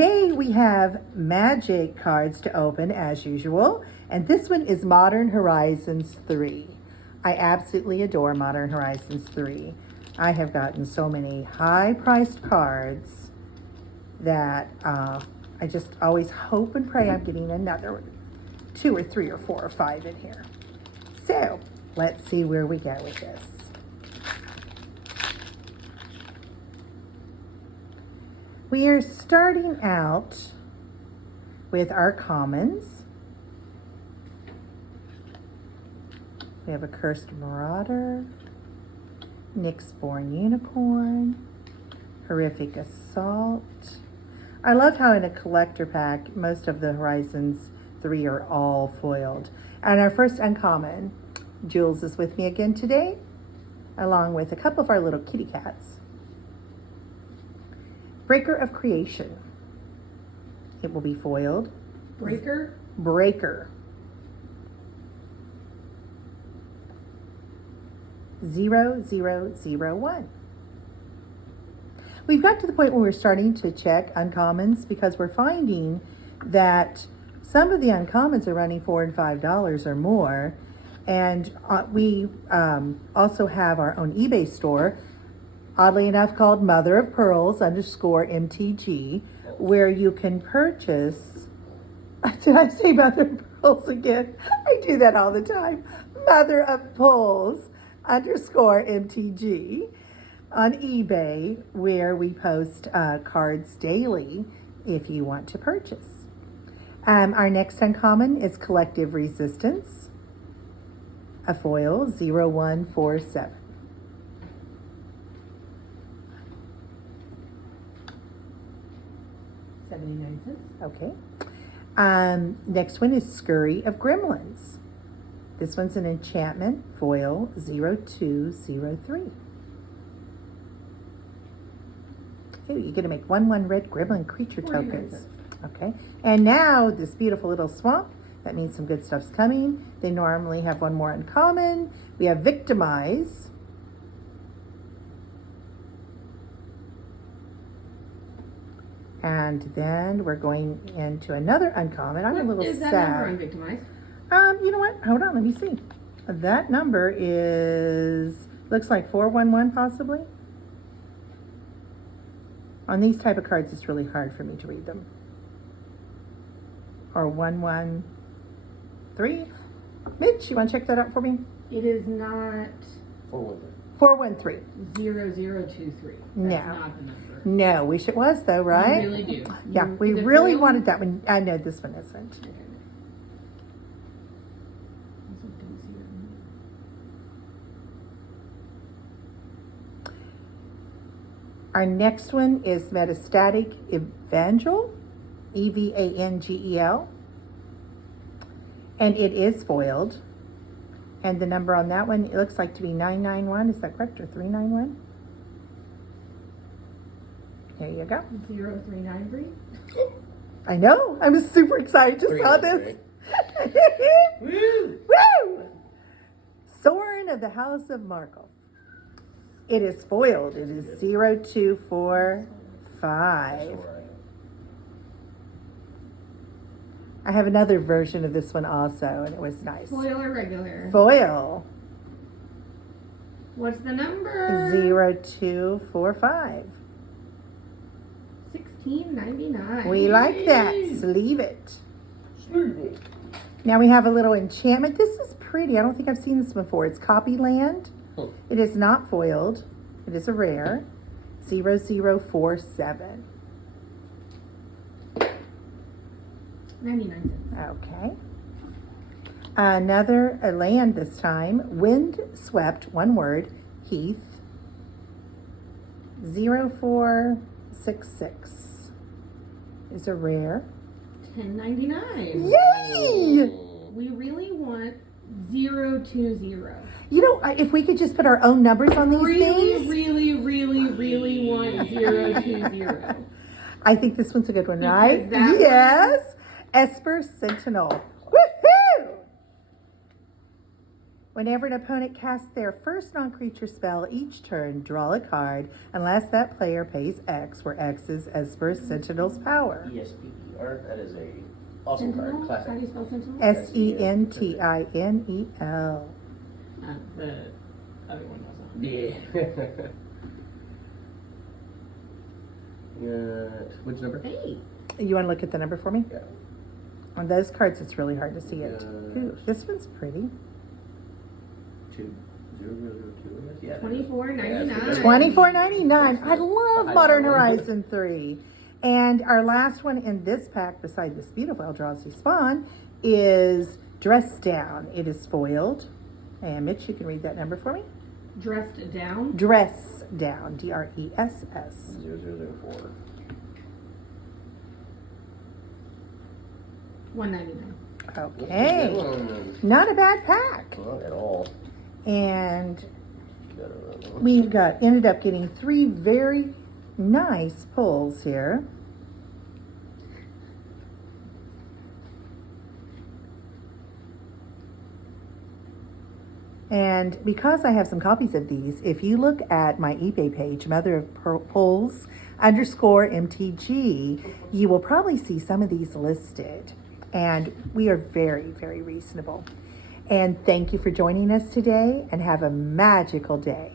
Today we have Magic cards to open as usual, and this one is Modern Horizons 3. I absolutely adore Modern Horizons 3. I have gotten so many high-priced cards that I just always hope and pray I'm getting another 2 or 3 or 4 or 5 in here. So let's see where we go with this. We are starting out with our commons. We have a Cursed Marauder, Nyxborn Unicorn, Horrific Assault. I love how in a collector pack, most of the Horizons 3 are all foiled. And our first uncommon, Jules is with me again today, along with a couple of our little kitty cats. Breaker of Creation. It will be foiled. Breaker? Breaker. 0001. We've got to the point where we're starting to check uncommons because we're finding that some of the uncommons are running $4 and $5 or more. And we also have our own eBay store, oddly enough called Mother of Pearls _MTG, where you can purchase, did I say Mother of Pearls again? I do that all the time. Mother of Pearls _MTG on eBay, where we post cards daily if you want to purchase. Our next uncommon is Collective Resistance, a foil 0147. Okay. Next one is Scurry of Gremlins. This one's an enchantment, foil 0203. Ooh, you're gonna make 1/1 red gremlin creature tokens. Okay. And now this beautiful little swamp. That means some good stuff's coming. They normally have one more in common. We have Victimize. And then we're going into another uncommon. I'm a little sad. Is that number on Victimize? You know what? Hold on, let me see. That number is, looks like 411 possibly. On these type of cards, it's really hard for me to read them. Or 113. Mitch, you want to check that out for me? It is not 413. 0023. No. That's not the number. No, wish it was though, right? You really do. Yeah, we really wanted that one. I know this one isn't. Okay. Our next one is Metastatic Evangel, EVANGEL, and it is foiled. And the number on that one, it looks like to be 991. Is that correct, or 391? There you go. 0393. I know. I'm super excited to saw this. Woo! Woo! Sorin of the House of Markle. It is foiled. It is 0245. I have another version of this one also, and it was nice. Foil or regular? Foil. What's the number? 0245. 1699. We like that. Sleeve it. Now we have a little enchantment. This is pretty. I don't think I've seen this before. It's Copyland. It is not foiled. It is a rare. 0047. 99 cents. Okay. Another land this time. Windswept, one word, Heath. 0466 is a rare. 10.99. Yay! We really want 020. You know, if we could just put our own numbers on these things. Really want 020. I think this one's a good one, Because right? that Yes. Esper Sentinel. Woohoo! Whenever an opponent casts their first non-creature spell each turn, draw a card, unless that player pays X, where X is Esper Sentinel's power. ESPER, that is a awesome card, Sentinel? How do you classic. spell Sentinel? Sentinel. The other one was on. Yeah. Which number? 8. You want to look at the number for me? Yeah. On those cards, it's really hard to see it. Yes. Ooh, this one's pretty. 2002, I guess. Yeah. $24.99. $24.99. I love I Modern know. Horizon 3. And our last one in this pack, beside this beautiful Eldrazi Spawn, is Dress Down. It is foiled. And Mitch, you can read that number for me. Dressed down. Dress Down. DRESS. 0004. $1.99. Okay. Not a bad pack. Not at all. And we ended up getting 3 very nice pulls here. And because I have some copies of these, if you look at my eBay page, Mother of Pulls _MTG, you will probably see some of these listed. And we are very, very reasonable. And thank you for joining us today, and have a magical day.